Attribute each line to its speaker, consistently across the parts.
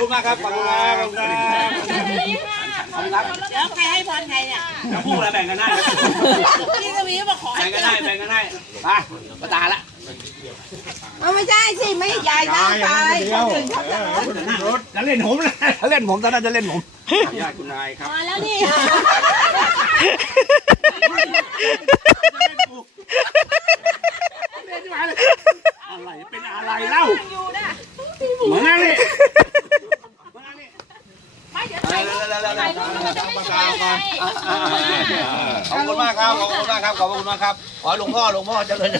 Speaker 1: คุณมากครับขอบคุณครับขอบคุณครับ
Speaker 2: แล้วใครให้พรใครเนี่ย
Speaker 1: จะพูดอะไรแบ่งกันได้
Speaker 2: พี่กวีมาขอให้
Speaker 1: แบ่งกันได้แบ่งกันได้ไปประตาละ
Speaker 2: เอาไม่ใช่สิไม่ยายนั่งไปคนอื่นเขาจะรถ
Speaker 1: จะเล่นผมเลยเล่นผมตอนนั้นจะเล่นผมญาติคุณนายครับ
Speaker 2: มาแล้วนี่
Speaker 1: อะไรเป็นอะไรเล่าเหมือนนั่นเลยขอบคุณมากครับขอบคุณมากครับขอบคุณมากครับขอหลวงพ่อเจริญ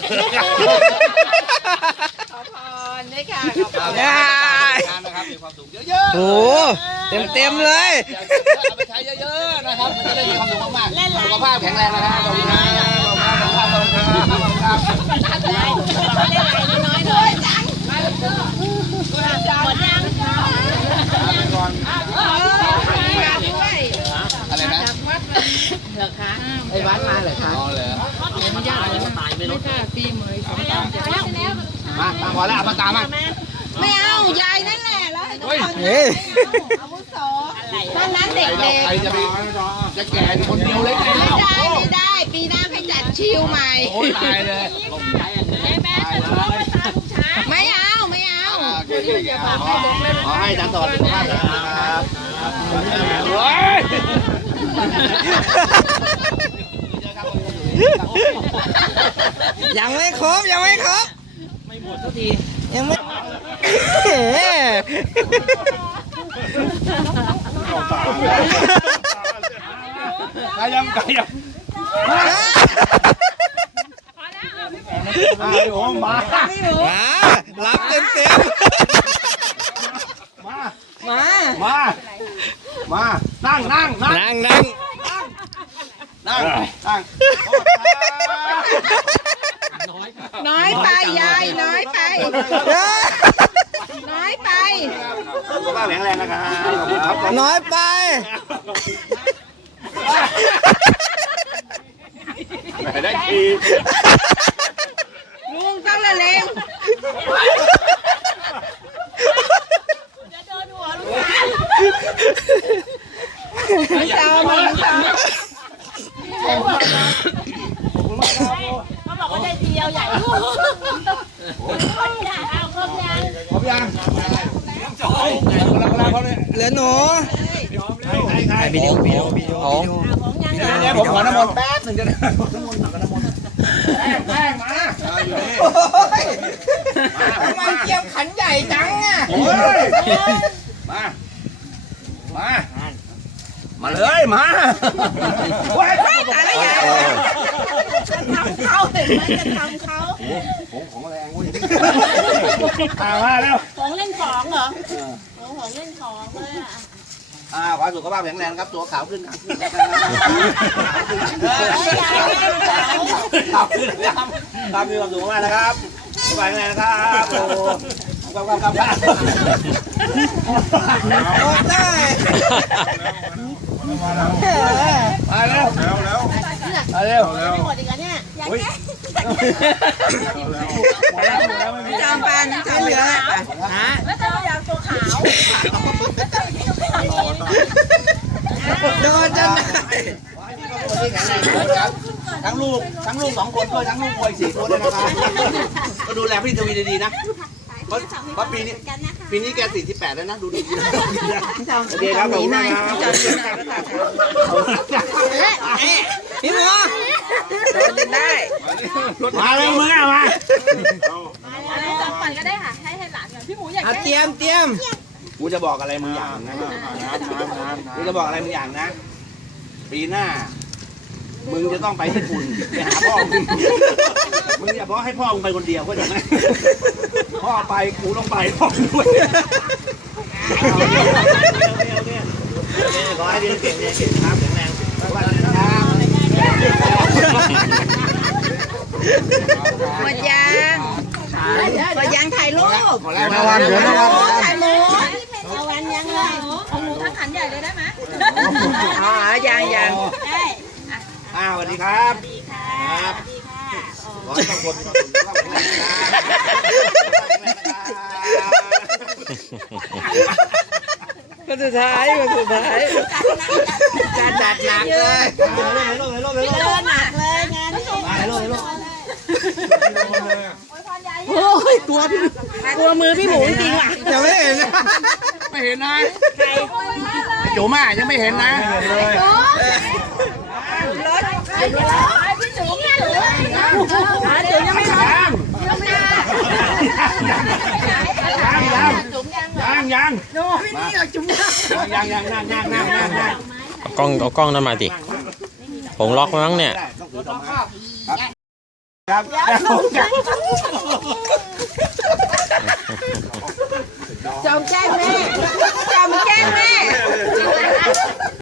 Speaker 2: ขอพรด้วยค่ะขอพร
Speaker 1: นะครับมีความสุขเยอะๆ
Speaker 3: โอ้เต็มเลย
Speaker 1: เอาไปใช้เยอะๆนะครับมันจะได้มีความสุขมากๆสุขภาพแข็งแรงนะครับขอบคุณครับ
Speaker 2: เล่นอะไรน้อยๆเลยจังหมดยัง
Speaker 1: อะไรนะ
Speaker 2: เหรอคะไอ้วัดมาเหรอคะ
Speaker 1: อ๋อเหรอ
Speaker 2: ไม่ยากเลยตายไม่รู้ค่ะปีเหมย
Speaker 1: มาพอแล้วมาตามมา
Speaker 2: ไม่เอายายนั่นแหละแล้วให้ทุกคนอาวุโสตอนนั้นเด็ก
Speaker 1: ใครจะไปจะแก่คนเดียวเลย
Speaker 2: ๆไม่ได้ปีหน้าให้จัดชิวใหม่
Speaker 1: โอ้ตายเลย
Speaker 2: ไม่เอา
Speaker 1: ขอให้อาจารย์สอนสุขภาพนะครับ
Speaker 3: ยังไม่ครบไม่หมดสักทียังไม่
Speaker 1: กายังโอ้มา
Speaker 3: รับเต็ม
Speaker 1: มานั่ง
Speaker 2: น้อยไปยายน้อยไป
Speaker 1: สุขภาพแข็งแรงนะครับ
Speaker 3: น้อยไป
Speaker 1: ได้ที
Speaker 2: ลุงต้องละเลงไม่เอาเขาบอกว่าได้ทีเดียวใหญ่ลูกเอาครบยัง
Speaker 3: เหลือหนู
Speaker 1: ใครวิดีโอ
Speaker 2: ของยัง
Speaker 1: เดี๋ยวผมขอน้ำมนต์แป๊บหนึ่งจะได้แป้งมา
Speaker 3: ทำไมเกี่ยวขันใหญ่จังอ่ะ
Speaker 1: มาเลยมาว้าย
Speaker 2: ตายแล้วยายจะทำเขาเห็นไหมจะทำเขา
Speaker 1: ของแรงเว้ยมาแล้ว
Speaker 2: ของเล่นของเหรอของเล่นของเลยอ่ะ
Speaker 1: ขอสุขภาพแข็งแรงครับตัวขาวขึ้นขาวขึ้นครับมีความสุขมากนะครับสบายแข็งแรงนะครับโอ้ครับ
Speaker 3: ได้
Speaker 1: มาเร็ว
Speaker 2: ไม่หมดอีกแล้วเนี่ยจอมปานจอมเหลืองฮะแล้วจะอยากตัวขาว
Speaker 3: โดนจนได้
Speaker 1: ทั้งลูก2 คนด้วยทั้งลูกวัย4 คนเลยนะครับก็ดูแลพี่ทวีดีๆนะเพราะปีนี้แก48แล้วนะดูดีๆนะโอเคครับผมนะ
Speaker 3: พี่หมูได้
Speaker 1: มาเร็วมึงอ่ะมา
Speaker 2: จับปั่นก็ได้ค่ะให้หลานก่อนพี่หมูอยาก
Speaker 3: เตรียม
Speaker 1: กูจะบอกอะไรมึงอย่างนะกูจะบอกอะไรมึงอย่างนะปีหน้ามึงจะต้องไปญี่ปุ่นไปหาพ่อมึงอย่าบอกให้พ่อมึงไปคนเดียวเข้าใจไหมพ่อไปกูต้องไปพ่อด้วยขอให้เรียนเก่งครับแข็งแรงทุกวันนะครับ
Speaker 2: หมดยังถ่ายรูป
Speaker 1: หมดแล้ววัน
Speaker 2: ถ่ายหมูเอาวันยังเลยเอาหมูทั้งขันใหญ่เลยได้ไหม
Speaker 3: อ๋อยัง
Speaker 1: สวัสดีครับ
Speaker 2: สวัสดีค่ะ
Speaker 1: ขอให้ทุกคนมีความสุข
Speaker 3: คนสุดท้ายการจัดหนักเลย
Speaker 2: เดินหนักเลยงานนี้
Speaker 4: โอ้ยกลัวมือพี่หมูจริงๆว่ะ
Speaker 3: ยังไม่เห็นนะ
Speaker 1: ไม่เห็นนะโจม่ายังไม่เห็นนะ
Speaker 2: พี่จุ๋มเนี่ยหรือ
Speaker 4: หาเดี๋ยวยังไม่ทัน
Speaker 1: ยัง
Speaker 4: โน้พี่นี่เหรอจุ๋ม
Speaker 1: นั่ง
Speaker 5: เอากล้องนั่นมาดิผมล็อกไว้มั้งเนี่ย
Speaker 1: ครับ
Speaker 2: จอมแกล้งแม่จอมแกล้ง